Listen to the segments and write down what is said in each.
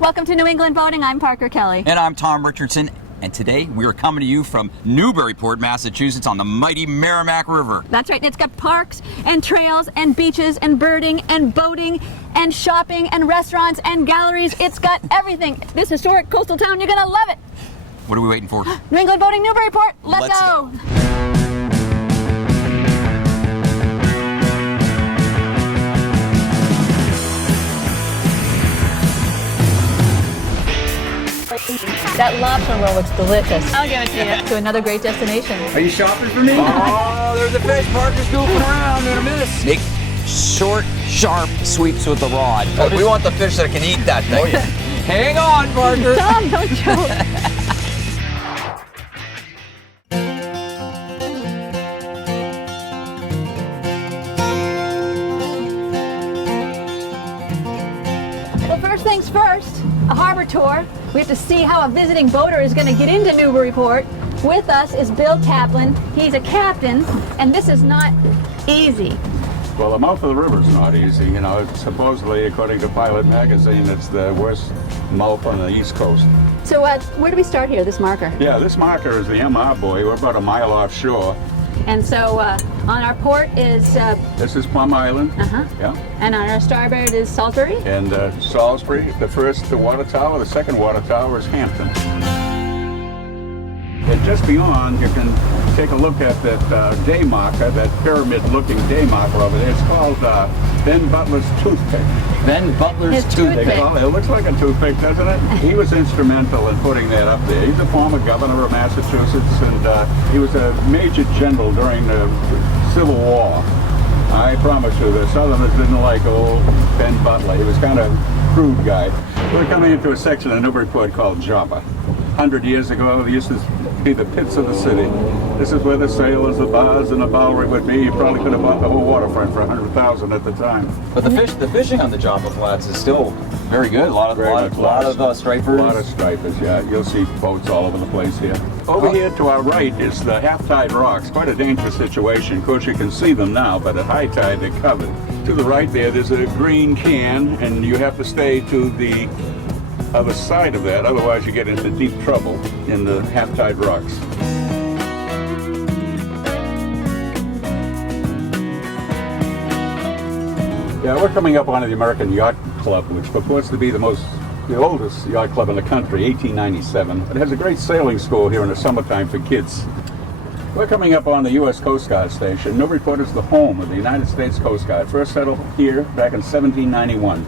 Welcome to New England Boating. I'm Parker Kelly. And I'm Tom Richardson. And today we are coming to you from Newburyport, Massachusetts on the mighty Merrimack River. That's right. It's got parks and trails and beaches and birding and boating and shopping and restaurants and galleries. It's got everything. This historic coastal town, you're going to love it. What are we waiting for? New England Boating, Newburyport. Let's go. That lobster roll looks delicious. I'll give it to you. To another great destination. Are you shopping for me? Oh, there's a fish. Parker's goofing around. Gonna miss. Make short, sharp sweeps with the rod. We want the fish that can eat that thing. Oh, yeah. Hang on, Parker. Tom, don't joke. Well, first things first, a harbor tour. We have to see how a visiting boater is going to get into Newburyport. With us is Bill Kaplan. He's a captain, and this is not easy. Well, the mouth of the river is not easy. You know, supposedly, according to Pilot Magazine, it's the worst mouth on the East Coast. So where do we start here, this marker? Yeah, this marker is the MR buoy. We're about a mile offshore. And so on our port is... this is Plum Island. Uh-huh. Yeah. And on our starboard is Salisbury? And Salisbury, the first water tower. The second water tower is Hampton. And just beyond, you can take a look at that day marker, that pyramid-looking day marker over there. It's called Ben Butler's toothpick. Ben Butler's toothpick. It looks like a toothpick, doesn't it? He was instrumental in putting that up there. He's a former governor of Massachusetts, and he was a major general during the Civil War. I promise you, the Southerners didn't like old Ben Butler. He was kind of a crude guy. We're coming into a section of Newburyport called Joppa. 100 years ago, there used to be the pits of the city. This is where the sailors, the bars, and the Bowery would be. You probably could have bought the whole waterfront for $100,000 at the time. But the fishing on the Joppa Flats is still very good. A lot of stripers. A lot of stripers, yeah. You'll see boats all over the place here. Over here to our right is the half-tide rocks. Quite a dangerous situation. Of course, you can see them now, but at high tide they're covered. To the right there's a green can, and you have to stay to the other side of that, otherwise you get into deep trouble in the half-tide rocks. Yeah, we're coming up on the American Yacht Club, which purports to be the oldest yacht club in the country, 1897. It has a great sailing school here in the summertime for kids. We're coming up on the U.S. Coast Guard station. Newburyport is the home of the United States Coast Guard. First settled here back in 1791.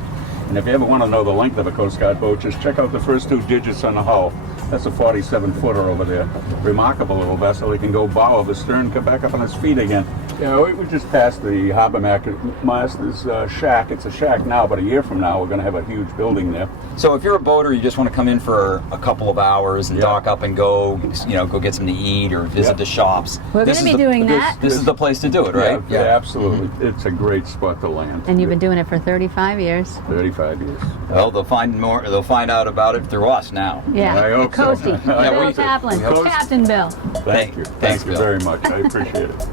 And if you ever want to know the length of a Coast Guard boat, just check out the first two digits on the hull. That's a 47-footer over there. Remarkable little vessel. He can go bow of the stern, come back up on his feet again. Yeah, we just passed the Harbor Master's shack. It's a shack now, but a year from now we're going to have a huge building there. So if you're a boater, you just want to come in for a couple of hours and dock up and go get something to eat or visit the shops. We're going to be doing that. This is the place to do it, right? Yeah, absolutely. It's a great spot to land. And you've been doing it for 35 years. 35 years. Well, they'll find more. They'll find out about it through us now. Yeah, I hope so. Coastie. Bill Kaplan. Captain Bill. Thank you. Thank you very much. I appreciate it.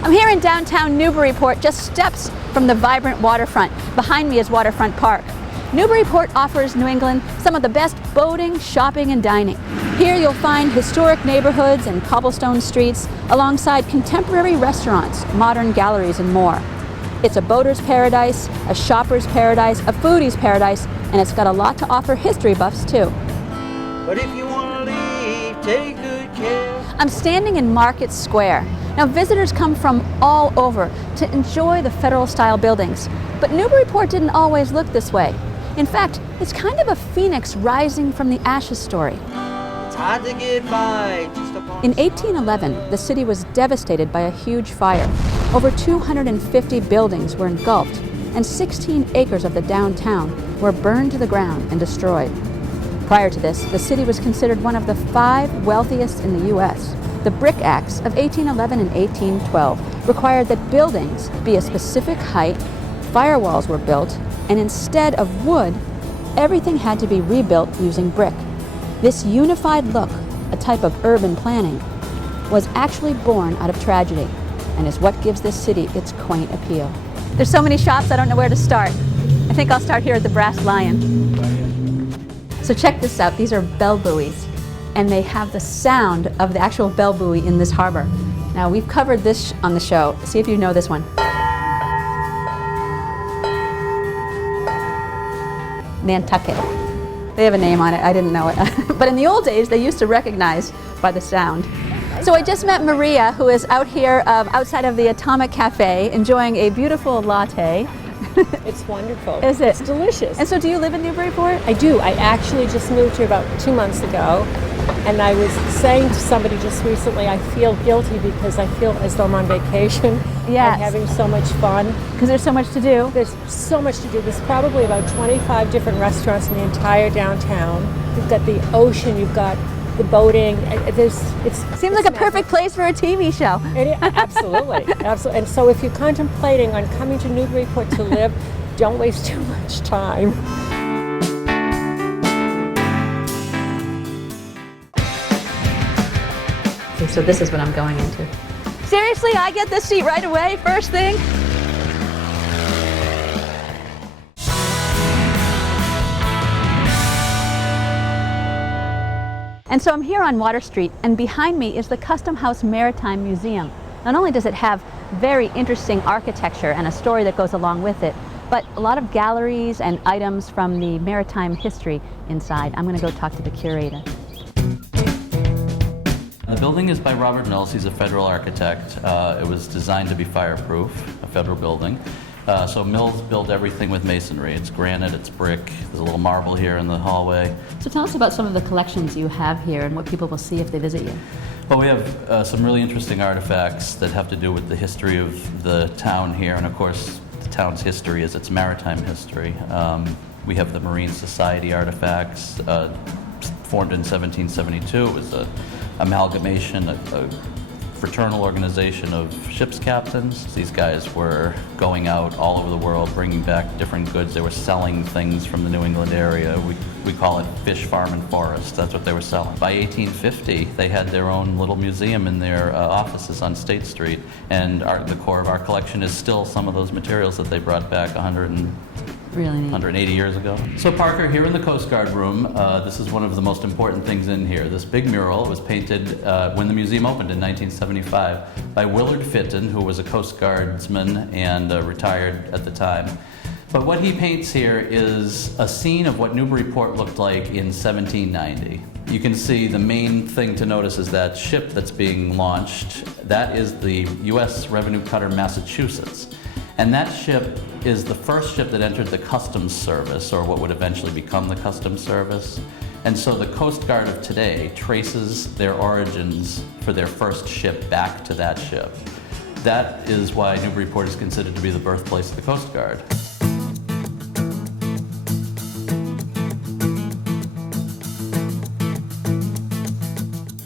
I'm here in downtown Newburyport, just steps from the vibrant waterfront. Behind me is Waterfront Park. Newburyport offers New England some of the best boating, shopping, and dining. Here you'll find historic neighborhoods and cobblestone streets alongside contemporary restaurants, modern galleries, and more. It's a boater's paradise, a shopper's paradise, a foodie's paradise, and it's got a lot to offer history buffs too. But if you want to leave, take good care. I'm standing in Market Square. Now visitors come from all over to enjoy the federal-style buildings, but Newburyport didn't always look this way. In fact, it's kind of a phoenix rising from the ashes story. It's hard to get by just upon... In 1811, the city was devastated by a huge fire. Over 250 buildings were engulfed, and 16 acres of the downtown were burned to the ground and destroyed. Prior to this, the city was considered one of the 5 wealthiest in the U.S. The Brick Acts of 1811 and 1812 required that buildings be a specific height, firewalls were built, and instead of wood, everything had to be rebuilt using brick. This unified look, a type of urban planning, was actually born out of tragedy. and is what gives this city its quaint appeal. There's so many shops, I don't know where to start. I think I'll start here at the Brass Lion. So check this out. These are bell buoys, and they have the sound of the actual bell buoy in this harbor. Now, we've covered this on the show. See if you know this one. Nantucket. They have a name on it. I didn't know it. But in the old days, they used to recognize by the sound. So I just met Maria, who is out here outside of the Atomic Cafe, enjoying a beautiful latte. It's wonderful. Is it? It's delicious. And so do you live in Newburyport? I do. I actually just moved here about 2 months ago, and I was saying to somebody just recently, I feel guilty because I feel as though I'm on vacation. Yes. I'm having so much fun. Because there's so much to do. There's so much to do. There's probably about 25 different restaurants in the entire downtown. You've got the ocean, you've got the boating. Seems like a perfect place for a TV show. Absolutely, absolutely. And so if you're contemplating on coming to Newburyport to live, don't waste too much time. Okay, so this is what I'm going into. Seriously, I get this seat right away, first thing? And so I'm here on Water Street, and behind me is the Custom House Maritime Museum. Not only does it have very interesting architecture and a story that goes along with it, but a lot of galleries and items from the maritime history inside. I'm going to go talk to the curator. The building is by Robert Mills. He's a federal architect. It was designed to be fireproof, a federal building. So Mills built everything with masonry. It's granite, it's brick. There's a little marble here in the hallway. So tell us about some of the collections you have here and what people will see if they visit you. Well, we have some really interesting artifacts that have to do with the history of the town here, and of course, the town's history is its maritime history. We have the Marine Society artifacts, formed in 1772. It was an amalgamation, a fraternal organization of ship's captains. These guys were going out all over the world, bringing back different goods. They were selling things from the New England area. We call it fish, farm, and forest. That's what they were selling. By 1850, they had their own little museum in their offices on State Street, and the core of our collection is still some of those materials that they brought back 180 years ago. So Parker, here in the Coast Guard room, this is one of the most important things in here. This big mural was painted when the museum opened in 1975 by Willard Fitton, who was a Coast Guardsman and retired at the time. But what he paints here is a scene of what Newburyport looked like in 1790. You can see the main thing to notice is that ship that's being launched. That is the U.S. Revenue Cutter Massachusetts. And that ship is the first ship that entered the Customs Service, or what would eventually become the Customs Service. And so the Coast Guard of today traces their origins for their first ship back to that ship. That is why Newburyport is considered to be the birthplace of the Coast Guard.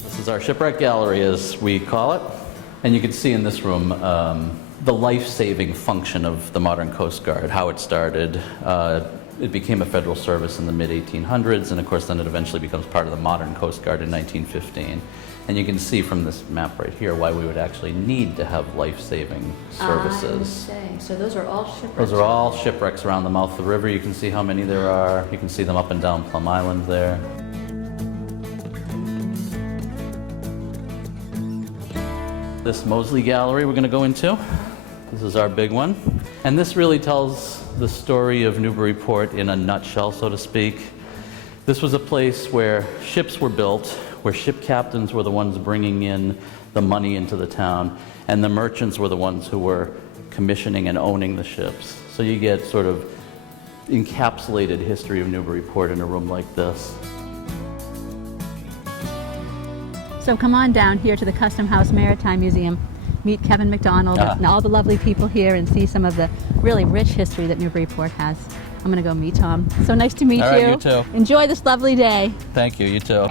This is our shipwreck gallery, as we call it. And you can see in this room the life-saving function of the modern Coast Guard, how it started. It became a federal service in the mid-1800s, and of course then it eventually becomes part of the modern Coast Guard in 1915. And you can see from this map right here why we would actually need to have life-saving services. So those are all shipwrecks? Those are all shipwrecks around the mouth of the river. You can see how many there are. You can see them up and down Plum Island there. This Moseley Gallery we're going to go into. This is our big one. And this really tells the story of Newburyport in a nutshell, so to speak. This was a place where ships were built, where ship captains were the ones bringing in the money into the town, and the merchants were the ones who were commissioning and owning the ships. So you get sort of encapsulated history of Newburyport in a room like this. So come on down here to the Custom House Maritime Museum. Meet Kevin McDonald and all the lovely people here and see some of the really rich history that Newburyport has. I'm going to go meet Tom. So nice to meet you. All right, you too. Enjoy this lovely day. Thank you, you too.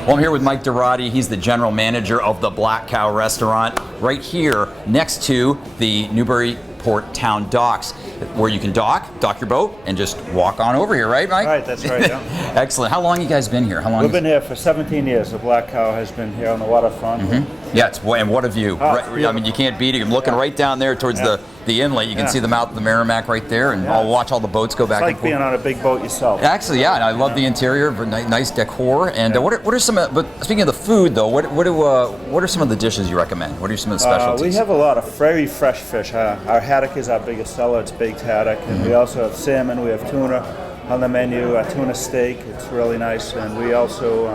Well, I'm here with Mike Dorati. He's the general manager of the Black Cow restaurant right here next to the Newburyport Newburyport town docks, where you can dock your boat, and just walk on over here, right, Mike? Right, that's right, yeah. Excellent. How long have you guys been here? How long? We've been here for 17 years. The Black Cow has been here on the waterfront. Yeah, and what a view. Oh, Right, I mean, you can't beat it. I'm looking right down there towards the inlet. You can see the mouth of the Merrimack right there, and I'll watch all the boats go back It's and like forth. being on a big boat yourself. Actually, yeah, and I love the interior, nice decor. And what are some? But speaking of the food, though, what are some of the dishes you recommend? What are some of the specialties? We have a lot of very fresh fish. Our haddock is our biggest seller. It's baked haddock, and we also have salmon. We have tuna on the menu. Tuna steak. It's really nice, and we also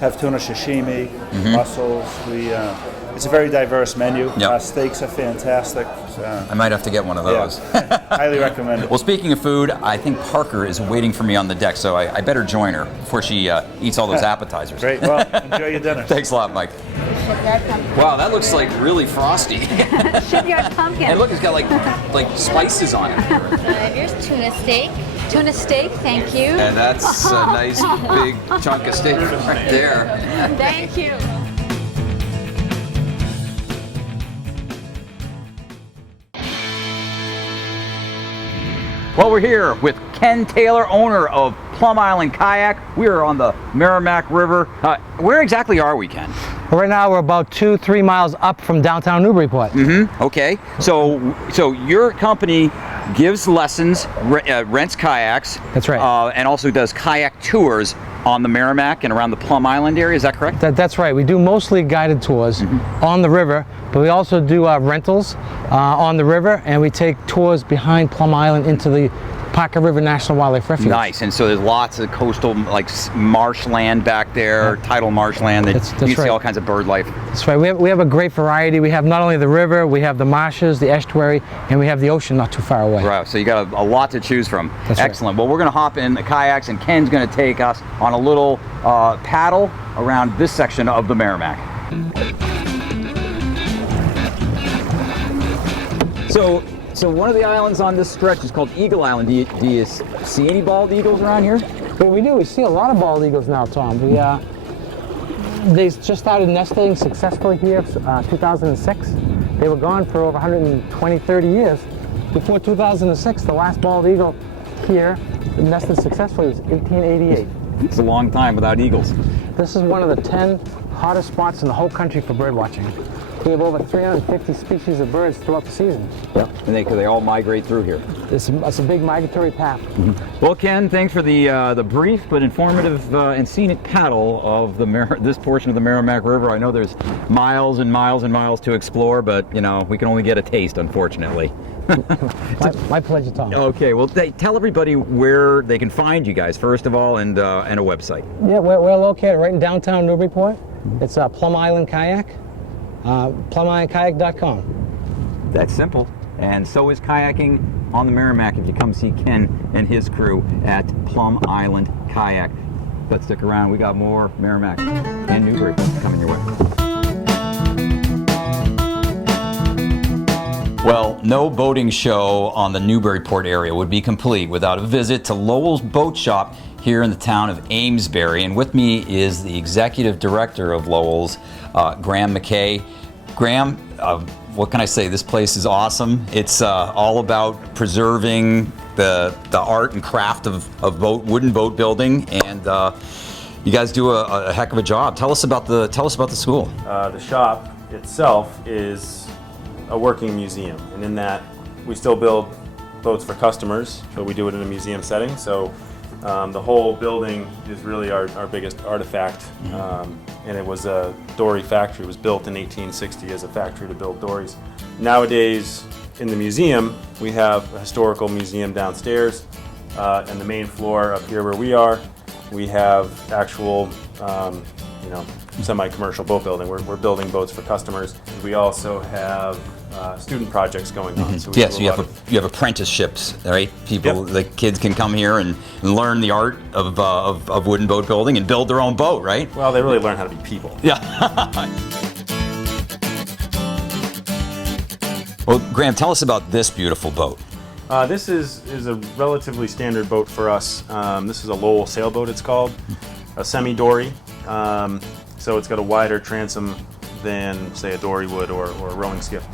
have tuna sashimi, mussels. It's a very diverse menu. Yep. Steaks are fantastic. I might have to get one of those. Highly recommend it. Well, speaking of food, I think Parker is waiting for me on the deck, so I better join her before she eats all those appetizers. Great. Well, enjoy your dinner. Thanks a lot, Mike. Shipyard pumpkin. Wow, that looks like really frosty. Shipyard pumpkin. And look, it's got like spices on it. Here's tuna steak. Tuna steak, thank you. And that's a nice big chunk of steak right there. Thank you. Well, we're here with Ken Taylor, owner of Plum Island Kayak. We are on the Merrimack River. Where exactly are we, Ken? Right now we're about 2-3 miles up from downtown Newburyport. Okay. So your company gives lessons, rents kayaks. That's right. And also does kayak tours on the Merrimack and around the Plum Island area. Is that correct? That's right. We do mostly guided tours on the river, but we also do rentals on the river, and we take tours behind Plum Island into the Parker River National Wildlife Refuge. Nice. And so there's lots of coastal, like marshland back there, tidal marshland that That's you can see right. all kinds of bird life. That's right. We have a great variety. We have not only the river, we have the marshes, the estuary, and we have the ocean not too far away. Right. So you got a lot to choose from. That's right. Excellent. Well, we're going to hop in the kayaks, and Ken's going to take us on a little paddle around this section of the Merrimack. So one of the islands on this stretch is called Eagle Island. Do you see any bald eagles around here? But we do. We see a lot of bald eagles now, Tom. They just started nesting successfully here 2006. They were gone for over 120, 30 years. Before 2006, the last bald eagle here nested successfully was 1888. It's a long time without eagles. This is one of the 10 hottest spots in the whole country for bird watching. We have over 350 species of birds throughout the season. Yep. And they all migrate through here. It's a big migratory path. Well, Ken, thanks for the brief but informative and scenic paddle of this portion of the Merrimack River. I know there's miles and miles and miles to explore, but we can only get a taste, unfortunately. My pleasure, Tom. Okay, well, tell everybody where they can find you guys, first of all, and a website. Yeah, we're located right in downtown Newburyport. It's Plum Island Kayak, plumislandkayak.com. That's simple. And so is kayaking on the Merrimack if you come see Ken and his crew at Plum Island Kayak. But stick around, we got more Merrimack and Newburyport coming your way. Well, no boating show on the Newburyport area would be complete without a visit to Lowell's Boat Shop here in the town of Amesbury. And with me is the executive director of Lowell's, Graham McKay. Graham, what can I say? This place is awesome. It's all about preserving the art and craft of wooden boat building, and you guys do a heck of a job. Tell us about the school. The shop itself is a working museum, and in that we still build boats for customers, but we do it in a museum setting. So the whole building is really our biggest artifact, and it was a dory factory. It was built in 1860 as a factory to build dories. Nowadays, in the museum, we have a historical museum downstairs, and the main floor up here where we are, we have actual, semi-commercial boat building. We're building boats for customers. We also have student projects going on. So Yes, you have apprenticeships, right? People, the kids can come here and learn the art of wooden boat building and build their own boat, right? Well, they really learn how to be people. Yeah. Well, Graham, tell us about this beautiful boat. This is a relatively standard boat for us. This is a Lowell sailboat, it's called, a semi-dory. So it's got a wider transom than, say, a dory would or a rowing skiff.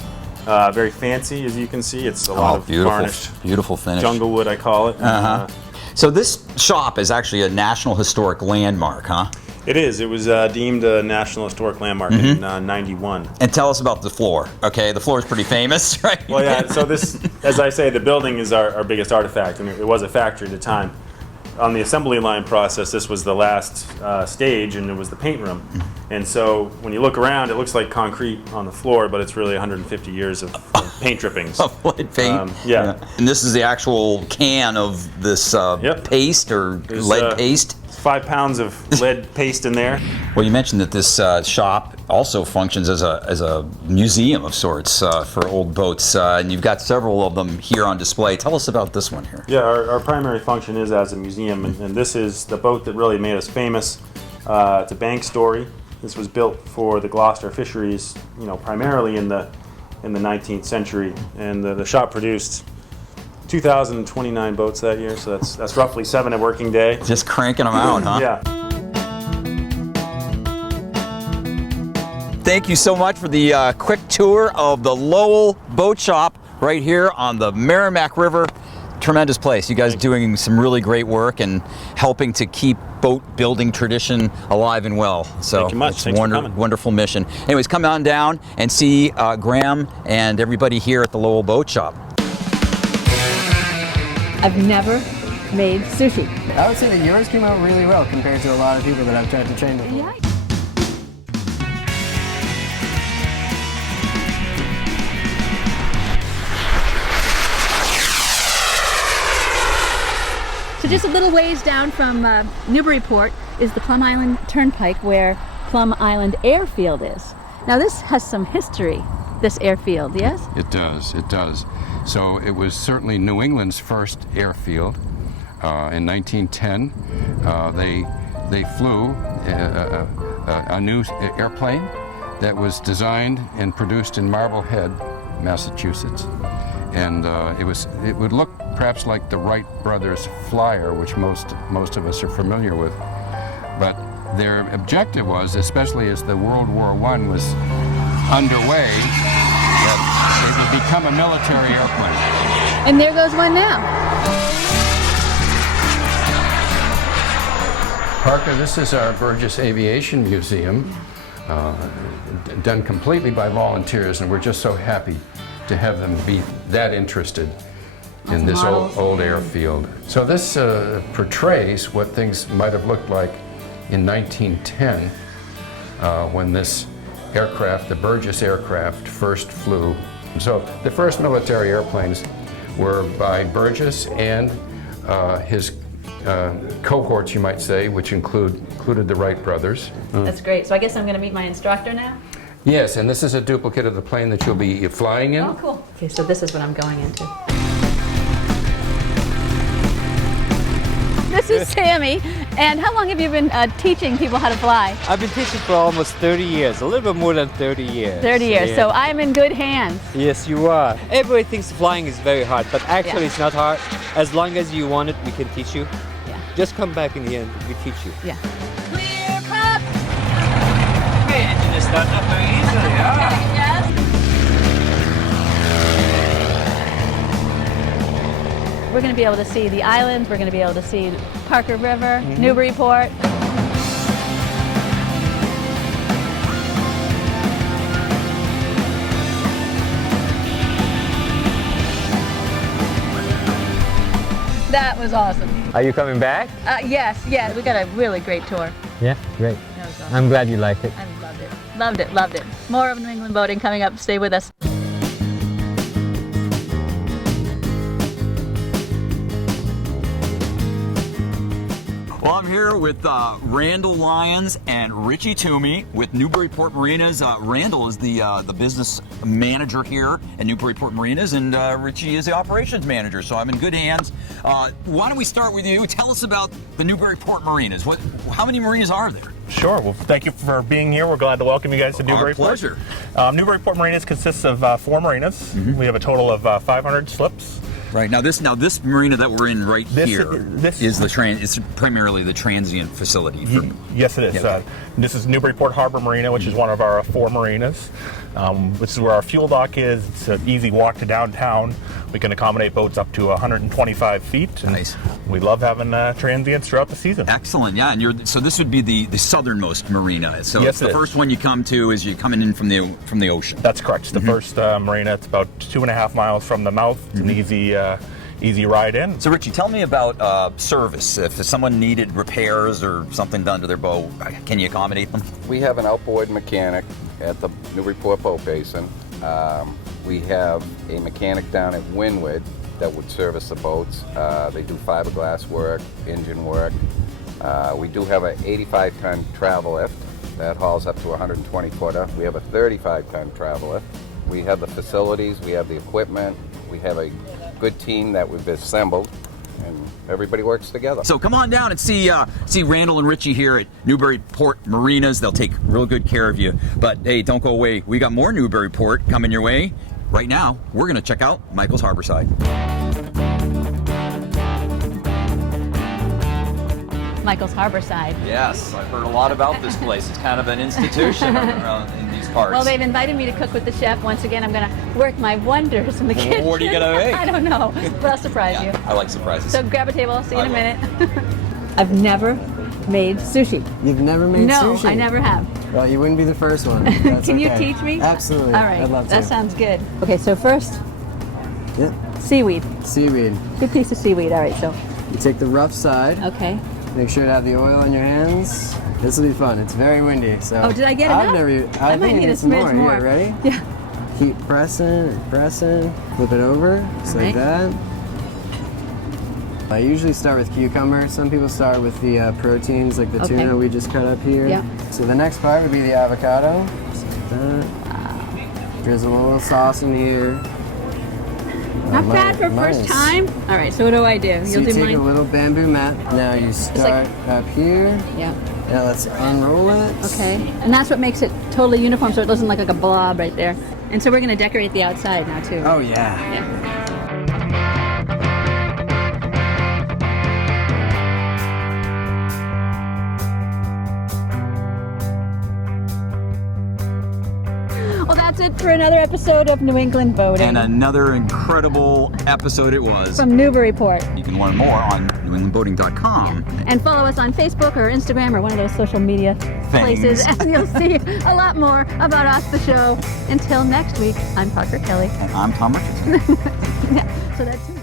Very fancy, as you can see. It's a lot of varnished, beautiful finish. Jungle wood, I call it. So this shop is actually a National Historic Landmark, huh? It is. It was deemed a National Historic Landmark in '91. And tell us about the floor. Okay, the floor is pretty famous, right? Well, yeah. So this, as I say, the building is our biggest artifact. I mean, it was a factory at the time. On the assembly line process, this was the last stage, and it was the paint room. And so when you look around, it looks like concrete on the floor, but it's really 150 years of paint drippings. Of lead paint? Yeah. And this is the actual can of this paste or lead paste? 5 pounds of lead paste in there. Well, you mentioned that this shop also functions as a museum of sorts for old boats, and you've got several of them here on display. Tell us about this one here. Yeah, our primary function is as a museum, and this is the boat that really made us famous. It's a bank story. This was built for the Gloucester fisheries, primarily in the 19th century, and the shop produced 2,029 boats that year, so that's roughly 7 a working day. Just cranking them out, huh? Yeah. Thank you so much for the quick tour of the Lowell Boat Shop right here on the Merrimack River. Tremendous place. You guys are doing some really great work and helping to keep boat building tradition alive and well. So thank you much. It's Thanks for coming. Wonderful mission. Anyways, come on down and see Graham and everybody here at the Lowell Boat Shop. I've never made sushi. I would say that yours came out really well compared to a lot of people that I've tried to train before. Yeah. So just a little ways down from Newburyport is the Plum Island Turnpike, where Plum Island Airfield is. Now this has some history, this airfield, yes? It does, it does. So it was certainly New England's first airfield. In 1910, they flew a new airplane that was designed and produced in Marblehead, Massachusetts. And it would look perhaps like the Wright brothers Flyer, which most of us are familiar with. But their objective was, especially as the World War I was underway, that it would become a military airplane. And there goes one now. Parker, this is our Burgess Aviation Museum, done completely by volunteers, and we're just so happy to have them be that interested in this old airfield. So this portrays what things might have looked like in 1910 when this aircraft, the Burgess aircraft, first flew. So the first military airplanes were by Burgess and his cohorts, you might say, which included the Wright brothers. That's great. So I guess I'm going to meet my instructor now? Yes, and this is a duplicate of the plane that you'll be flying in. Oh, cool. Okay, so this is what I'm going into. This is Sammy, and how long have you been teaching people how to fly? I've been teaching for almost 30 years, a little bit more than 30 years. 30 years, yeah. So I'm in good hands. Yes, you are. Everybody thinks flying is very hard, but actually it's not hard. As long as you want it, we can teach you. Yeah. Just come back in the end, we teach you. Yeah. Clear cut! Okay, engine is starting up very easily, yeah. We're going to be able to see the islands, we're going to be able to see Parker River, Newburyport. That was awesome. Are you coming back? Yes, we got a really great tour. Yeah, great. That was awesome. I'm glad you liked it. I loved it. Loved it, loved it. More of New England boating coming up. Stay with us. Well, I'm here with Randall Lyons and Richie Toomey with Newburyport Marinas. Randall is the business manager here at Newburyport Marinas, and Richie is the operations manager, so I'm in good hands. Why don't we start with you? Tell us about the Newburyport Marinas. How many marinas are there? Sure. Well, thank you for being here. We're glad to welcome you guys to Newburyport. Our pleasure. Newburyport Marinas consists of 4 marinas. We have a total of 500 slips. Right. Now this marina that we're in right here this is it's primarily the transient facility. Yes, it is. Yeah. This is Newburyport Harbor Marina, which is one of our 4 marinas. This is where our fuel dock is. It's an easy walk to downtown. We can accommodate boats up to 125 feet. Nice. We love having transients throughout the season. Excellent. Yeah, and so this would be the southernmost marina. So yes, it's the first one you come to as you're coming in from the ocean. That's correct. It's the first marina. It's about 2.5 miles from the mouth. It's an easy ride in. So Richie, tell me about service. If someone needed repairs or something done to their boat, can you accommodate them? We have an outboard mechanic at the Newburyport Boat Basin. We have a mechanic down at Windward that would service the boats. They do fiberglass work, engine work. We do have an 85-ton travel lift that hauls up to a 120-footer. We have a 35-ton travel lift. We have the facilities, we have the equipment, we have a good team that we've assembled, and everybody works together. So come on down and see Randall and Richie here at Newburyport Marinas. They'll take real good care of you. But hey, don't go away. We got more Newburyport coming your way. Right now, we're going to check out Michael's Harborside. Michael's Harborside. Yes, I've heard a lot about this place. It's kind of an institution in these parts. Well, they've invited me to cook with the chef. Once again, I'm going to work my wonders in the kitchen. What are you going to make? I don't know, but I'll surprise you. I like surprises. So grab a table. See you in a minute. I've never made sushi. You've never made sushi? No, I never have. Well, you wouldn't be the first one. That's Can you okay. teach me? Absolutely. All right. I'd love to. That sounds good. Okay, so first, seaweed. Seaweed. Good piece of seaweed. All right, so. You take the rough side. Okay. Make sure to have the oil on your hands. This will be fun. It's very windy, so. Oh, did I get enough? I might need a smidge more. You ready? Yeah. Keep pressing, flip it over, just like that. I usually start with cucumber. Some people start with the proteins, like the tuna we just cut up here. Yeah. So the next part would be the avocado. Just like that. Wow. Drizzle a little sauce in here. Not bad for first time. All right, so what do I do? So you do take mine? a little bamboo mat. Now you start up here. Yeah. Now let's unroll it. Okay, and that's what makes it totally uniform, so it doesn't look like a blob right there. And so we're going to decorate the outside now too. Oh yeah. Yeah. Well, that's it for another episode of New England Boating. And another incredible episode it was. From Newburyport. You can learn more on newenglandboating.com. Yeah. And follow us on Facebook or Instagram or one of those social media places, and you'll see a lot more about us, the show. Until next week, I'm Parker Kelly. And I'm Tom Richardson. Yeah, so that's it.